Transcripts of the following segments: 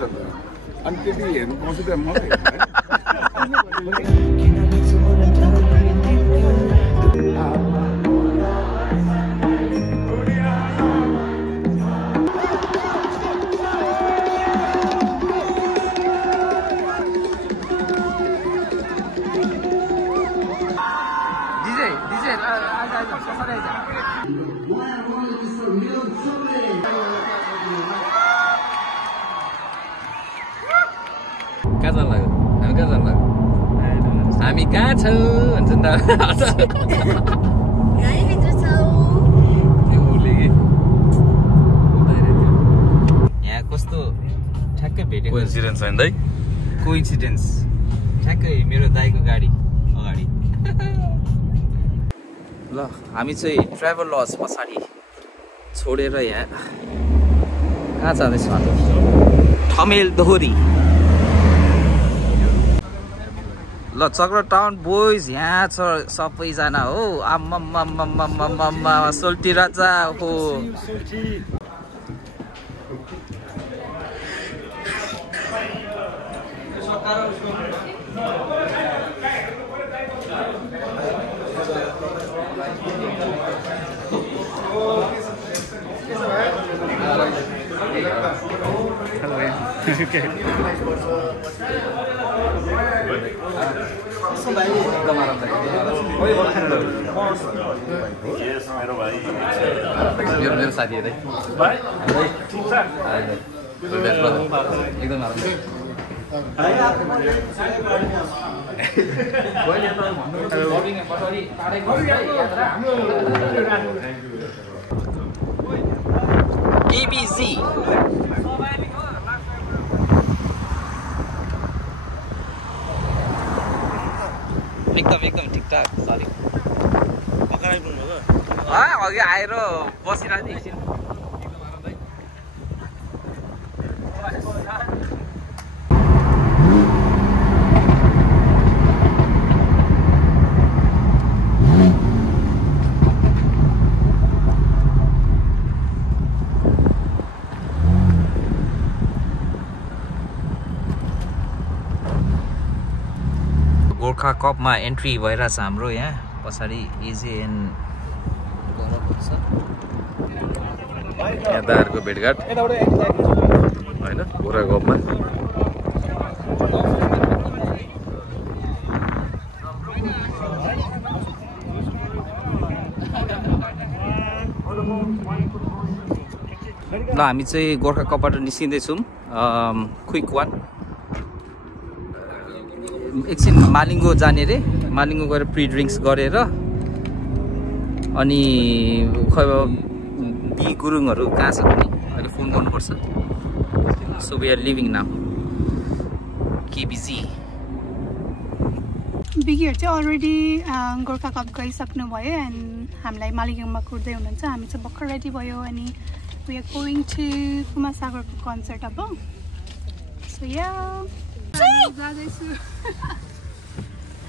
छ त अनि त्यति हेर्नु पाउँछ त म हामी कहाँ छौ भन्छ नि यहाँ कस्तो ठ्याक्कै भेटेको कोइन्सिडेन्स होइन दाइ कोइन्सिडेन्स ठ्याक्कै मेरो दाइको गाडी अगाडि ल हामी चाहिँ ट्राभल लज पछाडि छोडेर यहाँ कहाँ जाँदैछौँ अन्त ठमेल दोहोरी ल चक्र टाउन बोइज यहाँ छ सबैजना हो आम्मा सोल्टी राजा हो मेरो साथी है एकदम KBZ एकदम ठिकठाक सरी अघि आएर बसिरहेको थिएँ गोर्खा कपमा एन्ट्री भइरहेछ हाम्रो यहाँ पछाडि एजेएन यहाँ दाहरूको भेटघाट होइन गोर्खा कपमा ल हामी चाहिँ गोर्खा कपबाट निस्किँदैछौँ क्विक वान एकछिन मालिङ्गो जाने रे मालिङ्गो गएर प्री ड्रिङ्क्स गरेर अनि खै बी गुरुङहरू कहाँ छ भने अहिले फोन गर्नुपर्छ so we are living now KBZ बिगीहरू चाहिँ अलरेडी गोर्खा कप गइसक्नु भयो एन्ड हामीलाई मालिगाङमा कुर्दै हुनुहुन्छ हामी चाहिँ भर्खर रेडी भयो अनि we are going to Kumar सागरको कन्सर्ट अब सो या जाँदैछु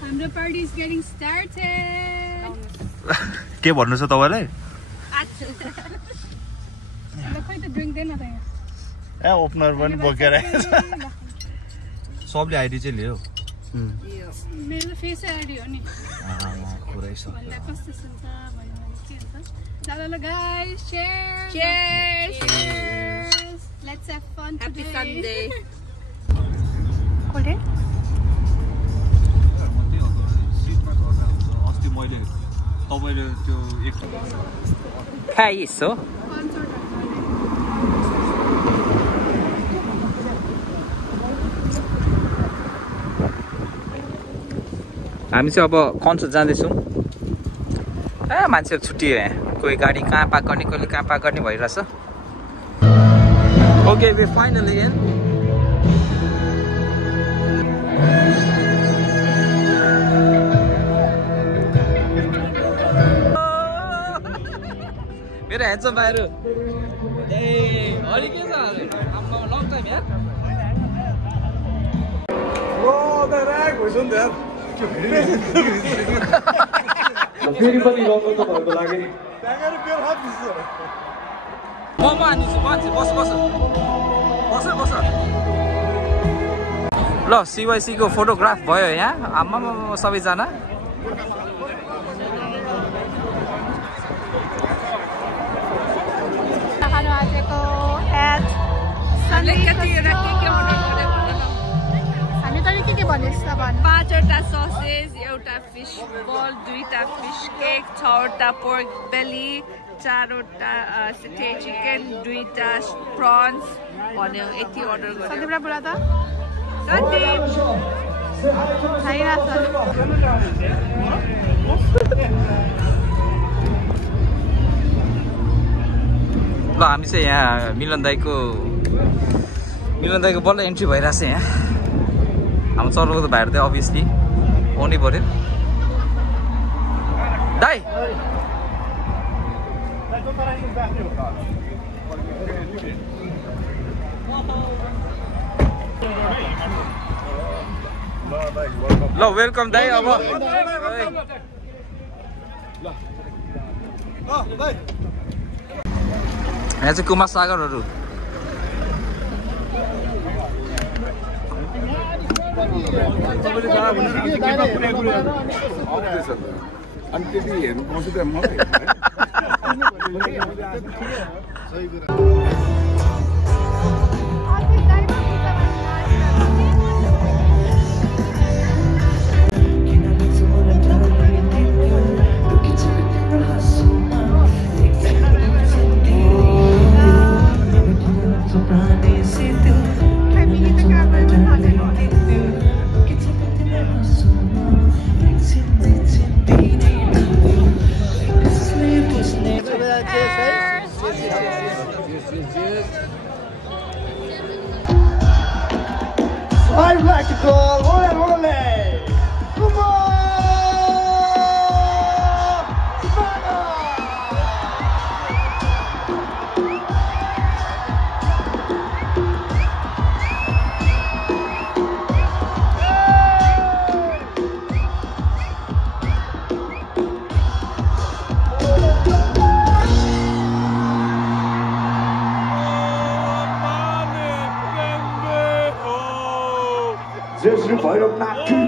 हाम्रो पार्टी इज गेटिङ स्टार्टेड के भन्नु छ तपाईलाई खै त ड्रिङ्क देन त यहाँ ए ओपनर पनि बोकेर सबले आइडी चाहिँ लियो मेरो फेस आइडी हो नि पुरै छ भन्दा कस्तो छ भन्नु के हुन्छ ल guys cheers let's have fun happy today. Sunday cold अस्ति मैले तपाईले त्यो एक खाइसो हामी चाहिँ अब कन्सर्ट जाँदैछौँ ए मान्छेहरू छुट्टियो यहाँ कोही गाडी कहाँ पार्क गर्ने कहिले कहाँ पार्क गर्ने भइरहेछ ओके वी फाइनली इन मेरो ह्यान्डसम भाइहरू ए अलि के छ आम्मा लङ टाइम यार ओ द र्याक हुन्छ नि त यार फेरि पनि रङ्गो त भएको लाग्यो नि ट्यागर पेर हात दिन्छ म हानिदिन्छु मान्छे बस ल CYC को फोटोग्राफ भयो यहाँ आम्मा सबैजना पाँचवटा ससेज एउटा फिश बल दुईटा फिश केक छवटा पोर्क बेली चारवटा सिटे चिकन दुईटा प्रन्स भन्यो यति अर्डर गर्यो सन्दीपलाई बोला त ल हामी चाहिँ यहाँ मिलन दाइको बल्ल एन्ट्री भइरहेछ यहाँ हाम्रो चल्नुको त भाइहरू त अभियसली आउनै पर्यो दाइ ल वेलकम दाइ अब यहाँ चाहिँ कुमार सागरहरू अनि त्यति हेर्नु पाउँछ त म I'd like to call Ole Ole! Come on! Jesus भयो नाकी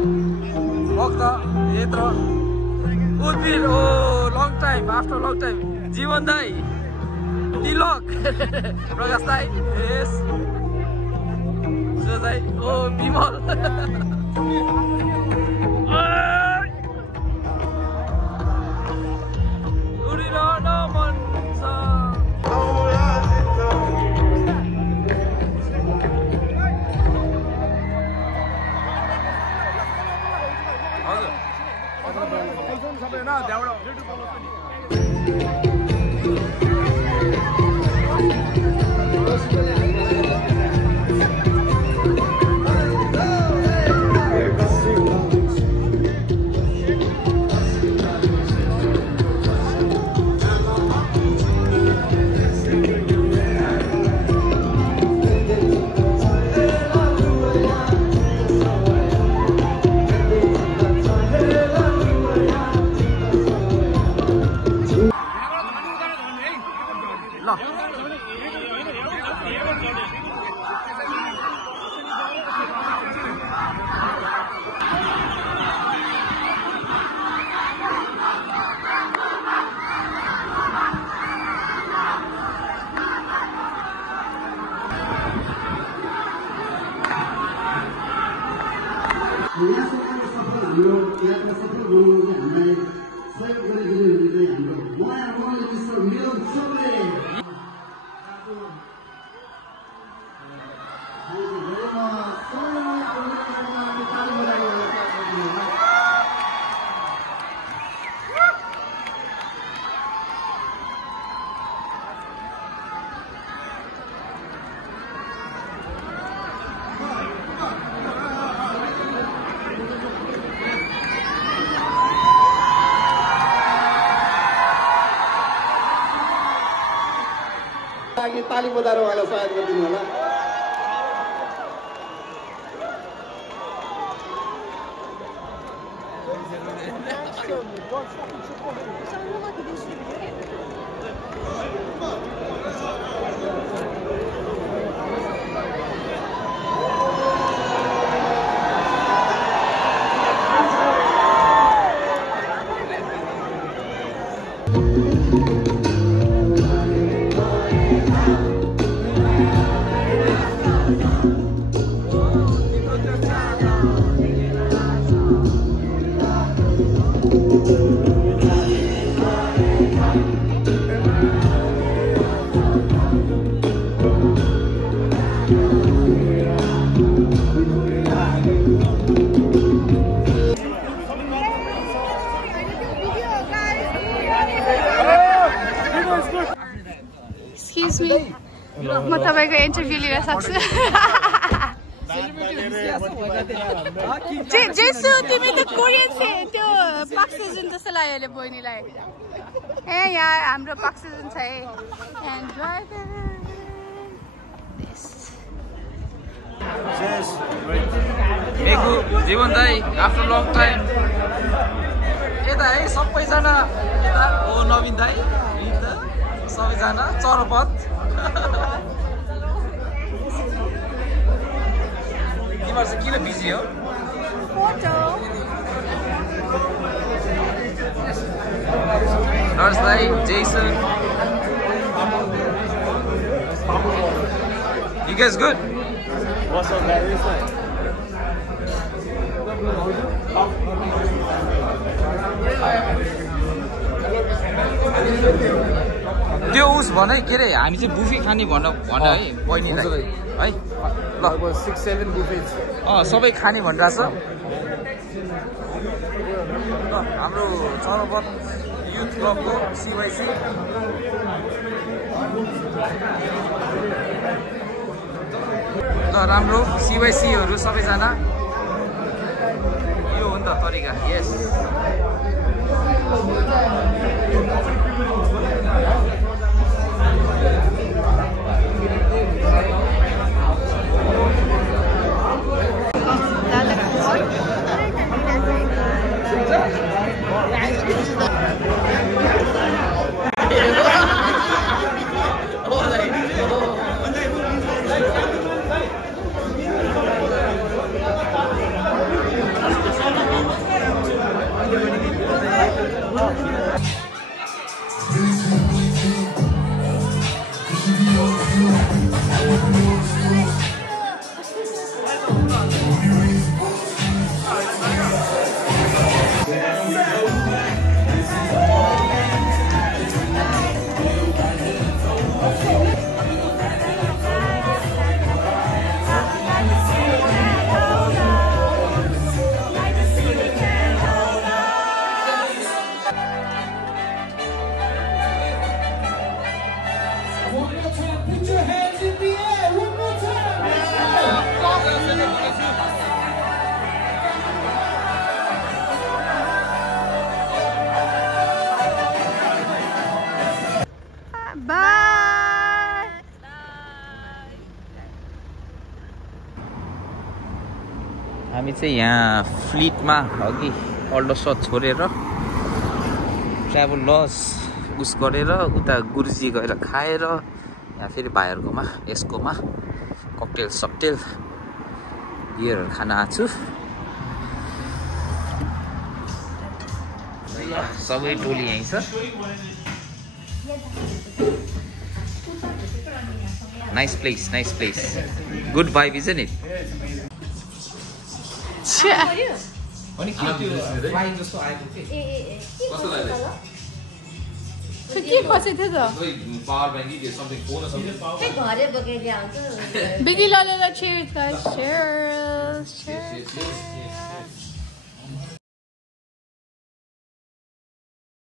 भक्त यत्रो उद्बिर ओ long time after long time Jeevan दाई तिलक प्रकाश दाई यस सुजय ओ विमल उडिरहन मन छ ताली बजाएर उहाँलाई सहयोग गरिदिनु होला। Excuse me. म तपाईको इन्टरभ्यु लिन सक्छु? जेसु तिमी त कोरियन छे त्यो पाक सिजन जस्तो लाग्यो अहिले बहिनीलाई। ए यहाँ हाम्रो पाक सिजन छ है। एन्ड ड्राइभर मेगु जीवन दाई आफ्टर लङ टाइम यता है सबैजना यता हो नवीन दाई सबैजना चरपत तिमीहरू चाहिँ किन बिजी हो? नर्स दाई Jason You guys good? What's up, guys? त्यो उस भन के रे हामी चाहिँ बुफे खाने भन है बहिनीलाई है ल 6-7 बुफेज सबै खाने भनिरहेछ ल हाम्रो चरपत युथ क्लबको सीवाईसी ल राम्रो सीवाईसीहरू सबैजना यो हो नि त तरिका यस हामी चाहिँ यहाँ फ्लिटमा अघि अल्डोसट छोडेर ट्राभल लज उस गरेर उता गुरुजी गएर खाएर यहाँ फेरि भाइहरूकोमा यसकोमा ककटेल सक्टेल बियरहरू खान आएको छु। सबै टोली यहीँ छ। Nice place, nice place. Good vibe, isn't it? अनि के त्यो फ्लाइङ जस्तो आएको के कस्तो लाग्यो के फसे थियो त power bank is something phone or something के घरे बोकेर ल्याउँछ बिगी ललेर cheers guys, cheers.